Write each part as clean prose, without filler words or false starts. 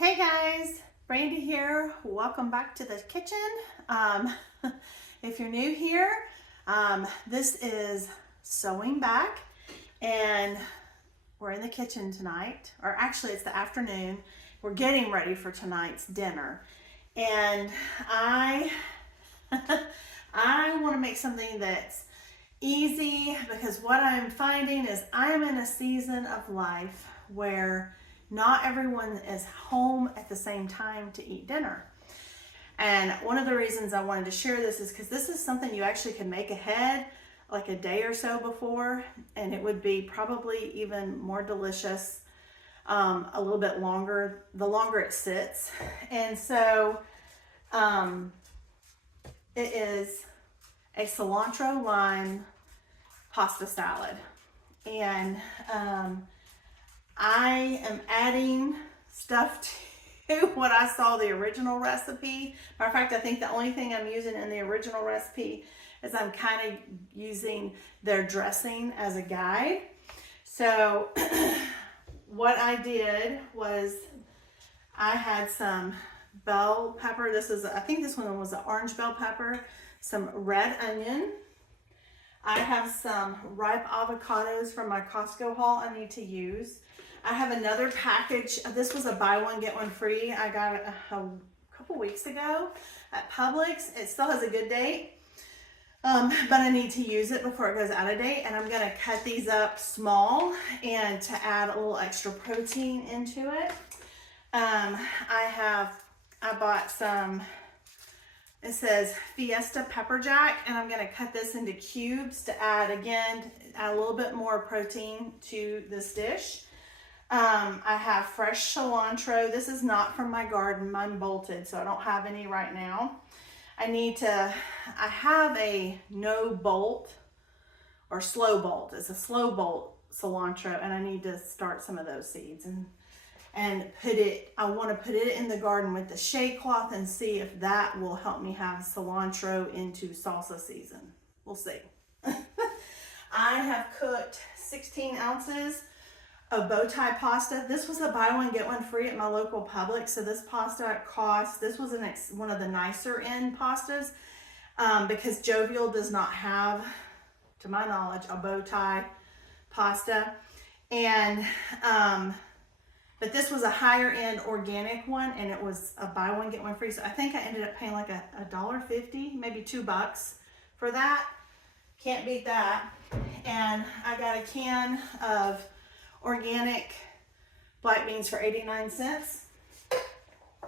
Hey guys, Brandy here. Welcome back to the kitchen. Um, if you're new here, this is Sewing Back, and we're in the kitchen tonight, or actually it's the afternoon. We're getting ready for tonight's dinner, and I I want to make something that's easy because what I'm finding is I'm in a season of life where not everyone is home at the same time to eat dinner. And one of the reasons I wanted to share this is because this is something you actually can make ahead, like a day or so before, and it would be probably even more delicious a little bit longer, the longer it sits. And so it is a cilantro-lime pasta salad. And I am adding stuff to what I saw the original recipe. Matter of fact, I think the only thing I'm using in the original recipe is I'm kind of using their dressing as a guide. So what I did was I had some bell pepper. I think this one was an orange bell pepper, some red onion. I have some ripe avocados from my Costco haul I need to use. I have another package. This was a buy one, get one free. I got it a couple weeks ago at Publix. It still has a good date, but I need to use it before it goes out of date. And I'm gonna cut these up small and to add a little extra protein into it. I bought some, it says Fiesta pepper jack, and I'm gonna cut this into cubes to add a little bit more protein to this dish. I have fresh cilantro. This is not from my garden. Mine bolted, so I don't have any right now. I have a no bolt or slow bolt. It's a slow bolt cilantro, and I need to start some of those seeds and I want to put it in the garden with the shade cloth and see if that will help me have cilantro into salsa season. We'll see. I have cooked 16 ounces of bow tie pasta. This was a buy one get one free at my local Publix. So this pasta this was one of the nicer end pastas because Jovial does not have, to my knowledge, a bow tie pasta. And but this was a higher end organic one, and it was a buy one get one free. So I think I ended up paying like $1.50, maybe $2 for that. Can't beat that. And I got a can of organic black beans for 89 cents,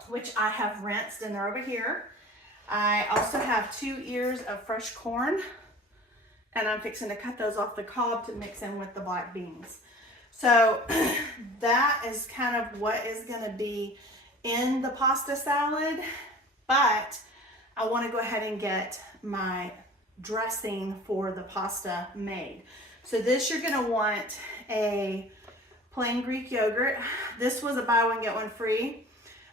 which I have rinsed, and they're over here. I also have 2 ears of fresh corn, and I'm fixing to cut those off the cob to mix in with the black beans. So that is kind of what is going to be in the pasta salad, but I want to go ahead and get my dressing for the pasta made. So this, you're going to want a plain Greek yogurt. This was a buy one get one free.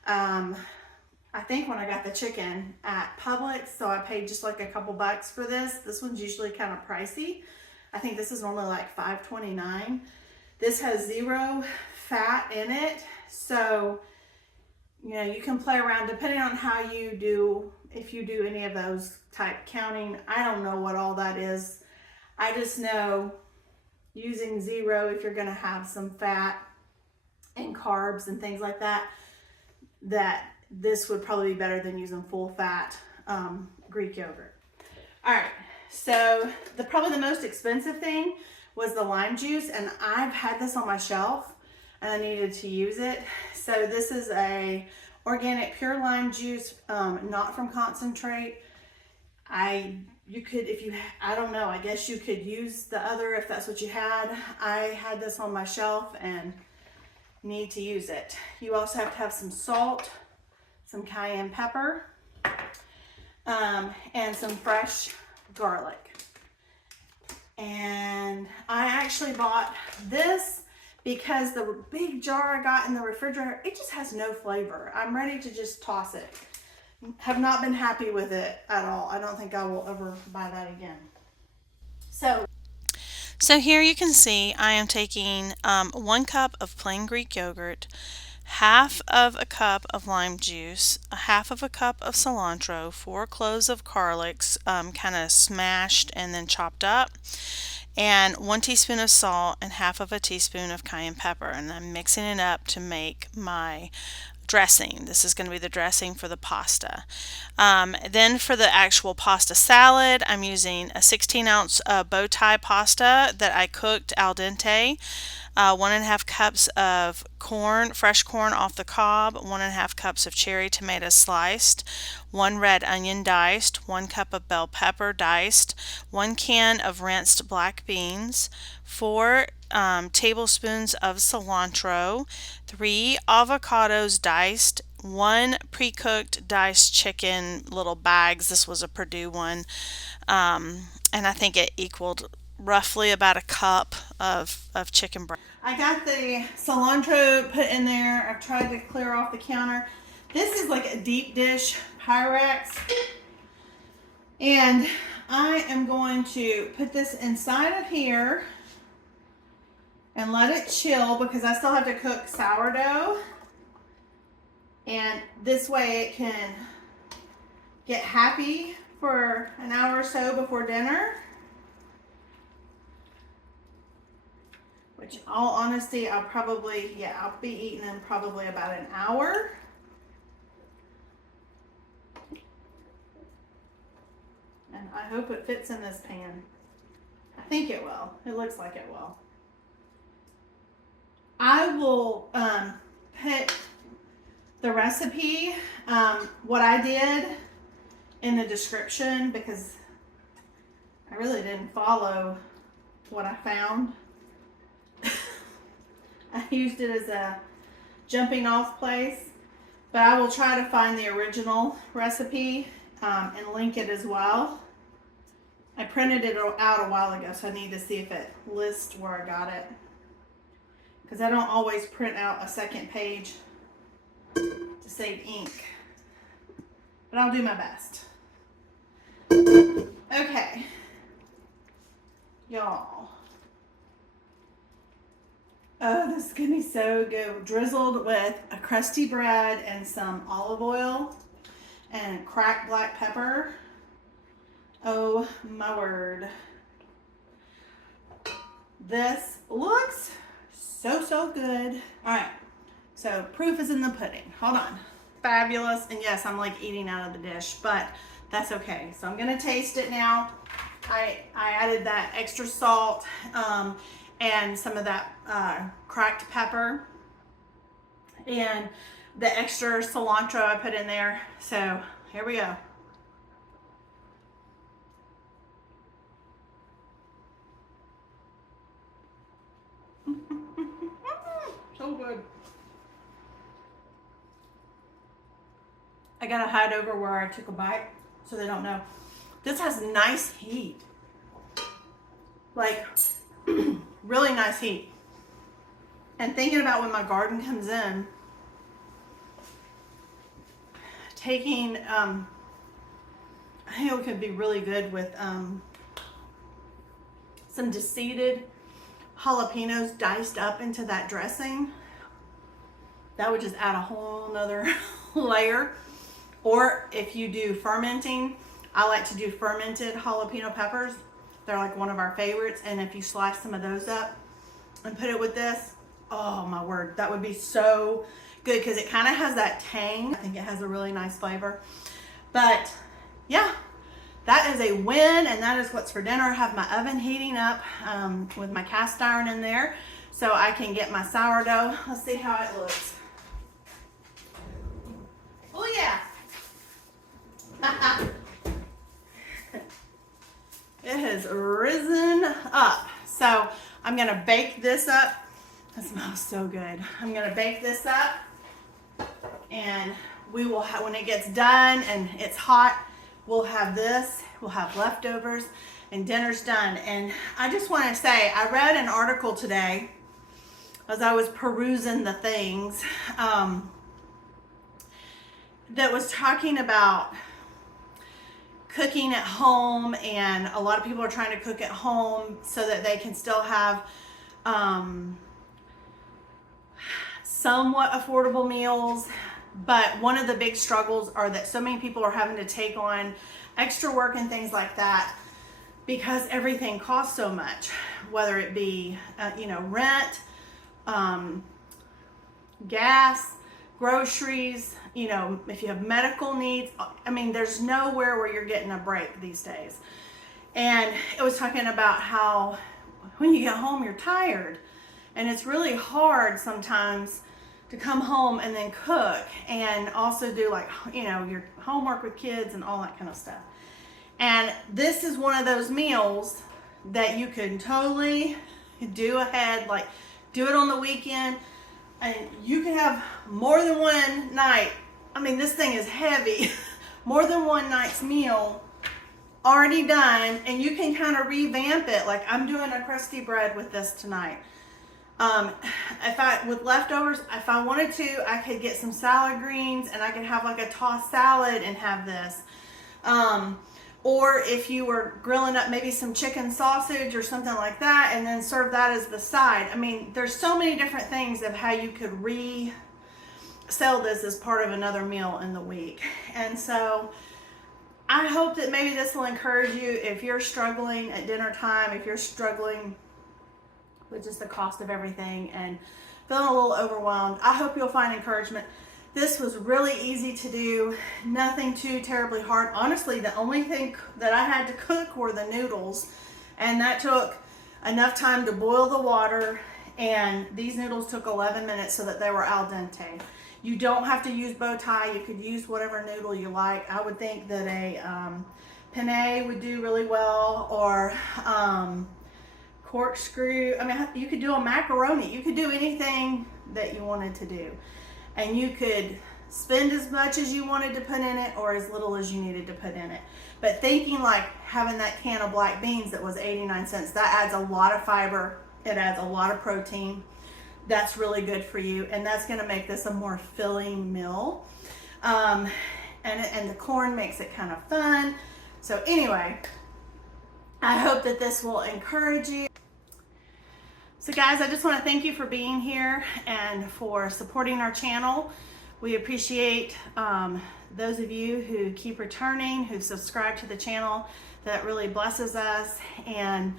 I think when I got the chicken at Publix, so I paid just like a couple bucks for this. This one's usually kind of pricey. I think this is normally like $5.29. This has 0 fat in it, so you can play around depending on how you do, if you do any of those type counting. I don't know what all that is. I just know using 0, if you're going to have some fat and carbs and things like that, that this would probably be better than using full fat Greek yogurt. All right, so probably the most expensive thing was the lime juice, and I've had this on my shelf and I needed to use it. So this is a organic pure lime juice, not from concentrate. I don't know, I guess you could use the other if that's what you had. I had this on my shelf and need to use it. You also have to have some salt, some cayenne pepper, and some fresh garlic. And I actually bought this because the big jar I got in the refrigerator, it just has no flavor. I'm ready to just toss it. Have not been happy with it at all. I don't think I will ever buy that again. So here you can see I am taking 1 cup of plain Greek yogurt, half of a cup of lime juice, a half of a cup of cilantro, 4 cloves of garlic, kind of smashed and then chopped up, and 1 teaspoon of salt and half of a teaspoon of cayenne pepper. And I'm mixing it up to make my dressing. This is going to be the dressing for the pasta. Then for the actual pasta salad, I'm using a 16-ounce bow tie pasta that I cooked al dente. 1.5 cups of corn, fresh corn off the cob, 1.5 cups of cherry tomatoes sliced, 1 red onion diced, 1 cup of bell pepper diced, 1 can of rinsed black beans, 4 tablespoons of cilantro, 3 avocados diced, 1 pre-cooked diced chicken, little bags. This was a Purdue one, and I think it equaled roughly about a cup of chicken breast. I got the cilantro put in there. I've tried to clear off the counter. This is like a deep dish Pyrex. And I am going to put this inside of here and let it chill because I still have to cook sourdough. And this way it can get happy for an hour or so before dinner. Which, in all honesty, I'll be eating in probably about an hour. And I hope it fits in this pan. I think it will. It looks like it will. I will put the recipe, what I did, in the description because I really didn't follow what I found. I used it as a jumping off place, but I will try to find the original recipe and link it as well. I printed it out a while ago, so I need to see if it lists where I got it, because I don't always print out a second page to save ink, but I'll do my best. Okay, y'all. Oh, this is gonna be so good. Drizzled with a crusty bread and some olive oil and cracked black pepper. Oh my word. This looks so good. All right, so proof is in the pudding. Hold on. Fabulous. And yes, I'm like eating out of the dish, but that's okay. So I'm gonna taste it now. I added that extra salt, and some of that cracked pepper and the extra cilantro I put in there. So here we go. So good. I gotta hide over where I took a bite so they don't know. This has nice heat. Like, really nice heat. And thinking about when my garden comes in, taking, I think it could be really good with some deseeded jalapenos diced up into that dressing. That would just add a whole nother layer. Or if you do fermenting, I like to do fermented jalapeno peppers. They're like one of our favorites. And if you slice some of those up and put it with this, oh my word, that would be so good because it kind of has that tang. I think it has a really nice flavor. But yeah, that is a win, and that is what's for dinner. I have my oven heating up with my cast iron in there so I can get my sourdough. Let's see how it looks. Oh yeah. It has risen up. So I'm gonna bake this up. It smells so good. I'm gonna bake this up, and we will have, when it gets done and it's hot, we'll have this, we'll have leftovers, and dinner's done. And I just want to say, I read an article today as I was perusing the things that was talking about cooking at home, and a lot of people are trying to cook at somewhat affordable meals, but one of the big struggles are that so many people are having to take on extra work and things like that because everything costs so much, whether it be, rent, gas, groceries, if you have medical needs. I mean, there's nowhere where you're getting a break these days. And it was talking about how when you get home, you're tired. And it's really hard sometimes to come home and then cook and also do your homework with kids and all that kind of stuff. And this is one of those meals that you can totally do ahead, like do it on the weekend, and you can have more than one night. I mean, this thing is heavy. More than one night's meal already done, and you can kind of revamp it. Like I'm doing a crusty bread with this tonight. With leftovers, if I wanted to, I could get some salad greens and I could have like a tossed salad and have this. Or if you were grilling up maybe some chicken sausage or something like that and then serve that as the side. I mean, there's so many different things of how you could resell this as part of another meal in the week. And so I hope that maybe this will encourage you if you're struggling at dinner time, if you're struggling with just the cost of everything and feeling a little overwhelmed. I hope you'll find encouragement. This was really easy to do, nothing too terribly hard. Honestly, the only thing that I had to cook were the noodles, and that took enough time to boil the water, and these noodles took 11 minutes so that they were al dente. You don't have to use bow tie. You could use whatever noodle you like. I would think that a penne would do really well, or corkscrew. I mean, you could do a macaroni. You could do anything that you wanted to do. And you could spend as much as you wanted to put in it or as little as you needed to put in it. But thinking like having that can of black beans that was 89 cents, that adds a lot of fiber. It adds a lot of protein. That's really good for you. And that's going to make this a more filling meal. And the corn makes it kind of fun. So anyway, I hope that this will encourage you. So guys, I just want to thank you for being here and for supporting our channel. We appreciate those of you who keep returning, who subscribe to the channel. That really blesses us, and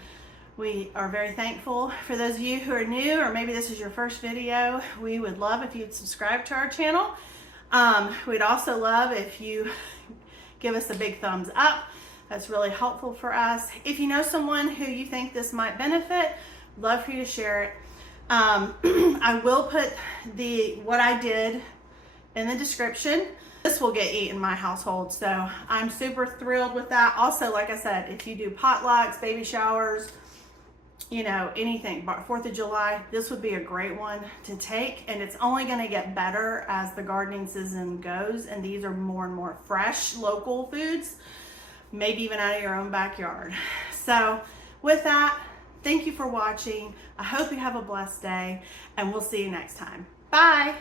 we are very thankful. For those of you who are new, or maybe this is your first video, we would love if you'd subscribe to our channel. We'd also love if you give us a big thumbs up. That's really helpful for us. If you know someone who you think this might benefit, love for you to share it. I will put what I did in the description. This will get eaten in my household, so I'm super thrilled with that. Also, like I said, if you do potlucks, baby showers, anything, 4th of July, this would be a great one to take, and it's only going to get better as the gardening season goes, and these are more and more fresh, local foods, maybe even out of your own backyard. So with that, thank you for watching. I hope you have a blessed day, and we'll see you next time. Bye.